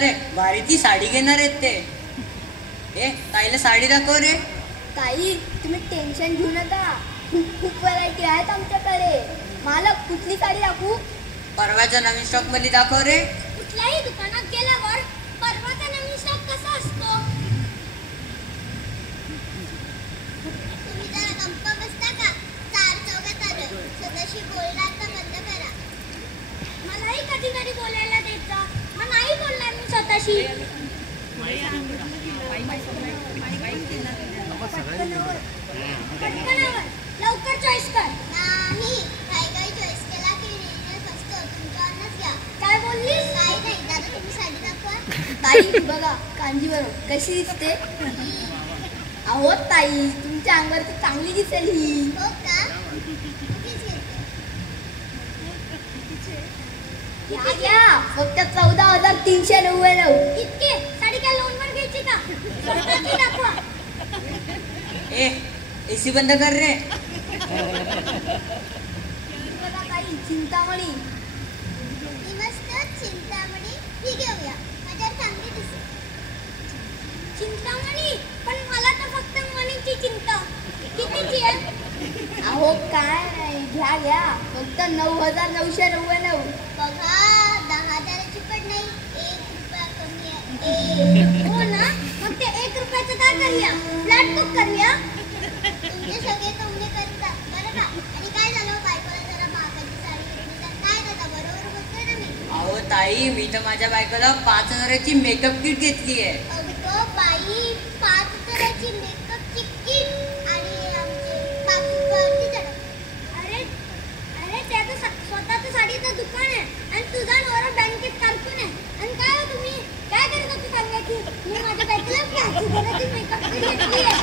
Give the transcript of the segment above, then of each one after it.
रे भारी ती साडी घेणार आहेत ते. ताईला साडी दाखव रे. ताई तुम्ही टेन्शन घेऊ नका, खूप व्हरायटी आहेत आमच्याकडे. मला कुठली साडी दाखवू? परवाच्या नवीन स्टॉक मध्ये दाखव रे. कुठल्याही दुकानात गेल्यावर परवाचा नवीन स्टॉक कसा असतो? तुम्ही जरा गप्पा बसता का? चार चौघात आलं. स्वतःशी बोलणार तर बंद करा. मलाही कधी कधी बोलायला द्यायचा. मग नाही बोलणार मी स्वतःशी. लवकर चॉईस कर. नाही काही चॉईस केला की निर्णय फसतो. तुमच्यावरच घ्या. काय बोललीस? काही नाही. दादा तुम्ही साडी दाखवा. ताई बघा कांजीवरम कशी दिसते. अहो ताई तुमच्या अंगावर तर चांगली दिसेल ही. हो का? घ्या फक्त 14,399. इतके साडी काय लोनवर घ्यायची का? स्वतःची दाखवा. एसी बंद कर रे. बघा काही चिंतामणी. मस्त चिंतामणी ही घेऊया. माझ्या चांगली दिसते. चिंतामणी पण मला तर फक्त मनीची चिंता. कितीची आहे? अहो काय नाही घ्या फक्त 9,999. बघा 10,000ची पण नाही. 1 रुपया कमी आहे. हो ना मग ते 1 रुपयाचं काय करूया? फ्लॅट बुक करूया. तुमचे सगळे कमी करतात बरं का. आणि काय झालं बायकोला जरा महागाची साडी घेतली तर काय दादा बरोबर बोलतोय ना मी? अहो ताई मी तर माझ्या बायकोला 5,000ची मेकअप किट घेतली आहे. अगं बाई 5,000ची मेकअपची किट आणि आमचे 5 रुपयाची जडा. अरे त्याचं स्वतःचं साडीचं दुकान आहे आणि तुझा नवरा बँकेत कारकून आहे. आणि काय हो तुम्ही काय करत होती सांगायची? मी माझ्या बायकोला 5,000ची मेकअप किट घेतली आहे.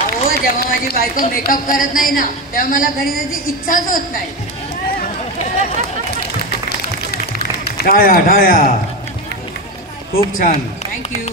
अहो जेव्हा माझी बायको मेकअप करत नाही ना तेव्हा मला घरी जायची इच्छाच होत नाही. टाळ्या टाळ्या खूप छान. थँक्यू.